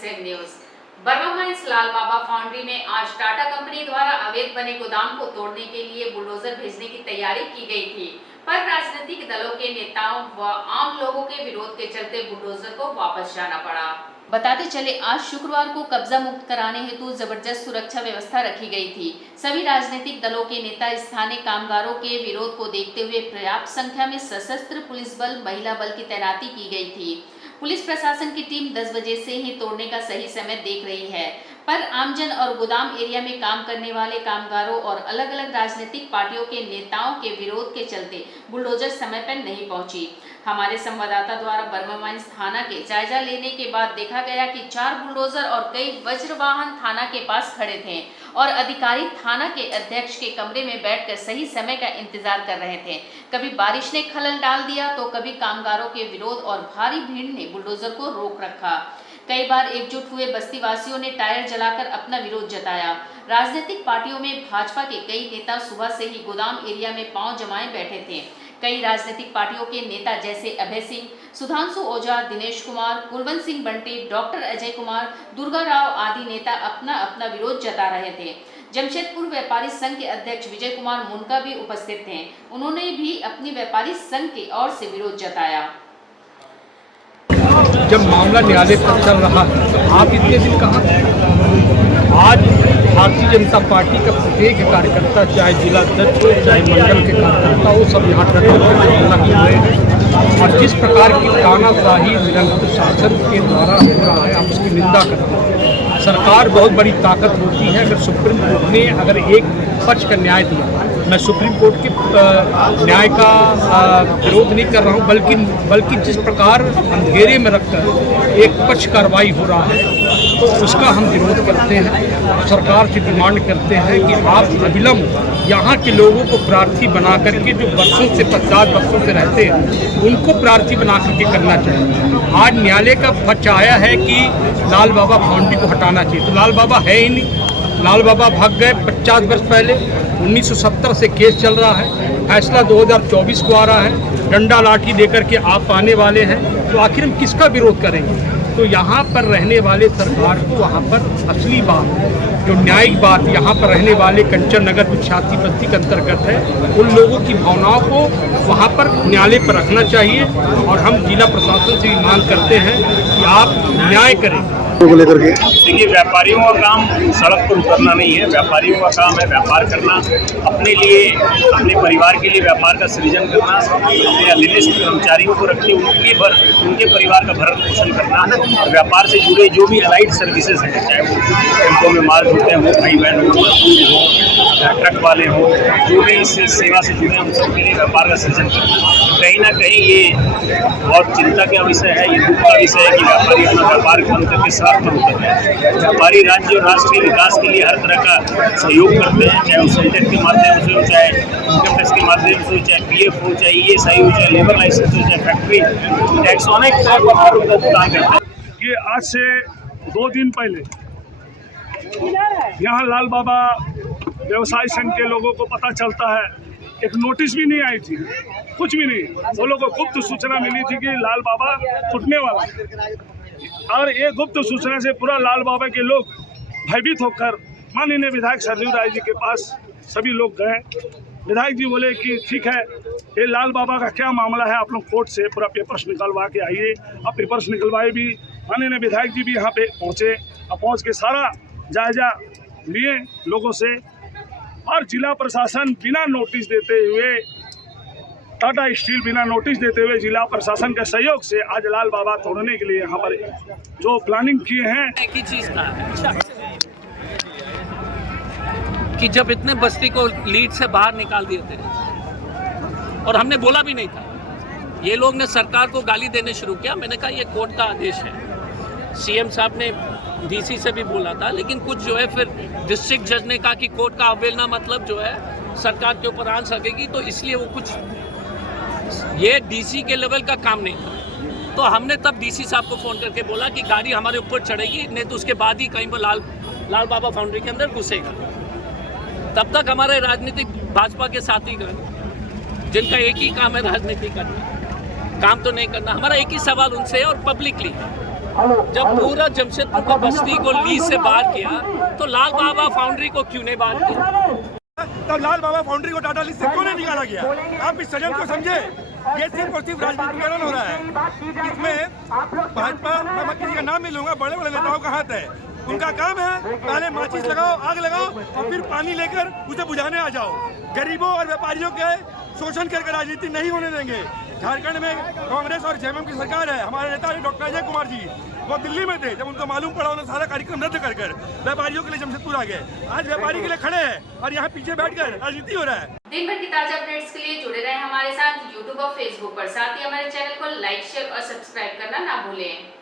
SN news. Burma इस लाल बाबा foundry में आज टाटा कंपनी द्वारा अवैध बने गोदाम को तोड़ने के लिए बुलडोजर भेजने की तैयारी की गई थी, पर राजनीतिक दलों के नेताओं व आम लोगों के विरोध के चलते बुलडोजर को वापस जाना पड़ा। बताते चले, आज शुक्रवार को कब्जा मुक्त कराने हेतु जबरदस्त सुरक्षा व्यवस्था रखी गई थी। सभी राजनीतिक दलों के नेता स्थानीय कामगारों के विरोध को देखते हुए पर्याप्त संख्या में सशस्त्र पुलिस बल, महिला बल की तैनाती की गई थी। पुलिस प्रशासन की टीम 10 बजे से ही तोड़ने का सही समय देख रही है, पर आमजन और गोदाम एरिया में काम करने वाले कामगारों और अलग अलग राजनीतिक पार्टियों के नेताओं के विरोध के चलते बुलडोजर समय पर नहीं पहुंची। हमारे संवाददाता द्वारा बर्मा माइंस थाना के जायजा लेने के बाद देखा गया कि 4 बुलडोजर और कई वज्र वाहन थाना के पास खड़े थे और अधिकारी थाना के अध्यक्ष के कमरे में बैठकर सही समय का इंतजार कर रहे थे। कभी बारिश ने खलल डाल दिया तो कभी कामगारों के विरोध और भारी भीड़ ने बुलडोजर को रोक रखा। कई बार एकजुट हुए बस्तीवासियों ने टायर जलाकर अपना विरोध जताया। राजनीतिक पार्टियों में भाजपा के कई नेता सुबह से ही गोदाम एरिया में पांव जमाए बैठे थे। कई राजनीतिक पार्टियों के नेता जैसे अभय सिंह, सुधांशु ओझा, दिनेश कुमार, कुलवंत सिंह बंटी, डॉक्टर अजय कुमार, दुर्गा राव आदि नेता अपना अपना विरोध जता रहे थे। जमशेदपुर व्यापारी संघ के अध्यक्ष विजय कुमार मुनका भी उपस्थित थे। उन्होंने भी अपनी व्यापारी संघ की ओर से विरोध जताया। जब मामला न्यायालय पर चल रहा है, आप इतने दिन कहाँ थे? आज भारतीय जनता पार्टी का प्रत्येक कार्यकर्ता, चाहे जिला अध्यक्ष हो, चाहे मंडल के कार्यकर्ता हो, सब यहाँ डट कर रहे हैं। और जिस प्रकार की तानाशाही निरंकुश शासन के द्वारा हो रहा है, आप उसकी निंदा करते हैं। सरकार बहुत बड़ी ताकत होती है। अगर सुप्रीम कोर्ट ने अगर एक पक्ष का न्याय दिया, मैं सुप्रीम कोर्ट के न्याय का विरोध नहीं कर रहा हूँ, बल्कि जिस प्रकार अंधेरे में रखकर एक पक्ष कार्रवाई हो रहा है, तो उसका हम विरोध करते हैं। सरकार से डिमांड करते हैं कि आप अविलंब यहाँ के लोगों को प्रार्थी बना करके, जो वर्षों से 50 वर्षों से रहते हैं, उनको प्रार्थी बना करके करना चाहिए। आज न्यायालय का पक्ष आया है कि लाल बाबा फाउंड्री को हटाना चाहिए, तो लाल बाबा है ही नहीं। लाल बाबा भाग गए 50 वर्ष पहले। 1970 से केस चल रहा है, फैसला 2024 को आ रहा है, डंडा लाठी लेकर के आप आने वाले हैं, तो आखिर हम किसका विरोध करेंगे? तो यहाँ पर रहने वाले सरकार को वहाँ पर असली बात, जो न्यायिक बात, यहाँ पर रहने वाले कंचन नगर जो छाती बस्ती के अंतर्गत है, उन लोगों की भावनाओं को वहाँ पर न्यायालय पर रखना चाहिए। और हम जिला प्रशासन से भी मांग करते हैं कि आप न्याय करें। देखिए, व्यापारियों का काम सड़क पर उतरना नहीं है। व्यापारियों का काम है व्यापार करना, अपने लिए, अपने परिवार के लिए व्यापार का सृजन करना, अपने अधीनस्थ कर्मचारियों को रखने, उनके परिवार का भरण पोषण करना, और व्यापार से जुड़े जो भी अलाइड सर्विसेज हैं, चाहे वो टेम्पो में माल ढोते हैं, वो भाई बहन हो, मजदूर हो, ट्रक वाले हो, जो भी इस सेवा से जुड़े हैं, उन सबके लिए व्यापार का सृजन करना। कहीं ना कहीं ये बहुत चिंता का विषय है, ये दुख का विषय है कि व्यापारी अपना व्यापार बंद करके सड़क पर उतर रहे हैं। व्यापारी राज्य और राष्ट्र के विकास के लिए हर तरह का सहयोग करते हैं, चाहे वो सेंटेट के माध्यम से हो, चाहे इनकम टैक्स के माध्यम से हो, चाहे PF हो, चाहे ESI हो, चाहे लेबर लाइसेंस हो, चाहे फैक्ट्री टैक्स, अनेक भुगतान करते हैं। ये आज से 2 दिन पहले यहाँ लाल बाबा व्यवसाय संघ के लोगों को पता चलता है, एक नोटिस भी नहीं आई थी, कुछ भी नहीं। वो लोगों को गुप्त सूचना मिली थी कि लाल बाबा टूटने वाला है, और ये गुप्त सूचना से पूरा लाल बाबा के लोग भयभीत होकर माननीय विधायक सरयू राय जी के पास सभी लोग गए। विधायक जी बोले कि ठीक है, ये लाल बाबा का क्या मामला है, आप लोग कोर्ट से पूरा पेपर्स निकलवा के आइए। अब पेपर्स निकलवाए भी, माननीय विधायक जी भी यहाँ पे पहुँचे, और पहुँच के सारा जायजा लिए लोगों से। और जिला प्रशासन बिना नोटिस देते हुए, टाटा स्टील बिना नोटिस देते हुए, जिला प्रशासन के सहयोग से आज लाल बाबा तोड़ने के लिए यहाँ पर जो प्लानिंग किए हैं। एक ही चीज़ का कि जब इतने बस्ती को लीड से बाहर निकाल दिए थे और हमने बोला भी नहीं था, ये लोग ने सरकार को गाली देने शुरू किया। मैंने कहा ये कोर्ट का आदेश है, CM साहब ने DC से भी बोला था, लेकिन कुछ जो है फिर डिस्ट्रिक्ट जज ने कहा कि कोर्ट का अवहेलना मतलब जो है सरकार के ऊपर आ सकेगी, तो इसलिए वो कुछ, ये DC के लेवल का काम नहीं था। तो हमने तब DC साहब को फ़ोन करके बोला कि गाड़ी हमारे ऊपर चढ़ेगी, नहीं तो उसके बाद ही कहीं पर लाल बाबा फाउंड्री के अंदर घुसेगा। तब तक हमारे राजनीतिक भाजपा के साथीगण, जिनका एक ही काम है राजनीति करना, काम तो नहीं करना, हमारा एक ही सवाल उनसे है और पब्लिकली जब पूरा जमशेदपुर को बस्ती को लीज से बाहर किया तो लाल बाबा फाउंड्री को क्यों नहीं बाहर किया? तब लाल बाबा फाउंड्री को टाटा लीज से क्यों नहीं निकाला गया? आप इस सजन को समझे, ये सिर्फ और सिर्फ राजनीतिकरण हो रहा है। इसमें भाजपा, मैं किसी का नाम नहीं लूंगा, बड़े बड़े नेताओं का हाथ है। उनका काम है पहले माचिस लगाओ, आग लगाओ और फिर पानी लेकर उसे बुझाने आ जाओ। गरीबों और व्यापारियों के शोषण करके राजनीति नहीं होने देंगे। झारखंड में कांग्रेस और जेएमएम की सरकार है। हमारे नेता डॉक्टर अजय कुमार जी वो दिल्ली में थे, जब उनको मालूम पड़ा उन्होंने सारा कार्यक्रम रद्द कर व्यापारियों के लिए जमशेदपुर आ गए। आज व्यापारी के लिए खड़े हैं और यहाँ पीछे बैठकर राजनीति हो रहा है। दिन भर की ताजा अपडेट्स के लिए जुड़े रहे हमारे साथ यूट्यूब और फेसबुक पर। साथ ही हमारे चैनल को लाइक, शेयर और सब्सक्राइब करना ना भूलें।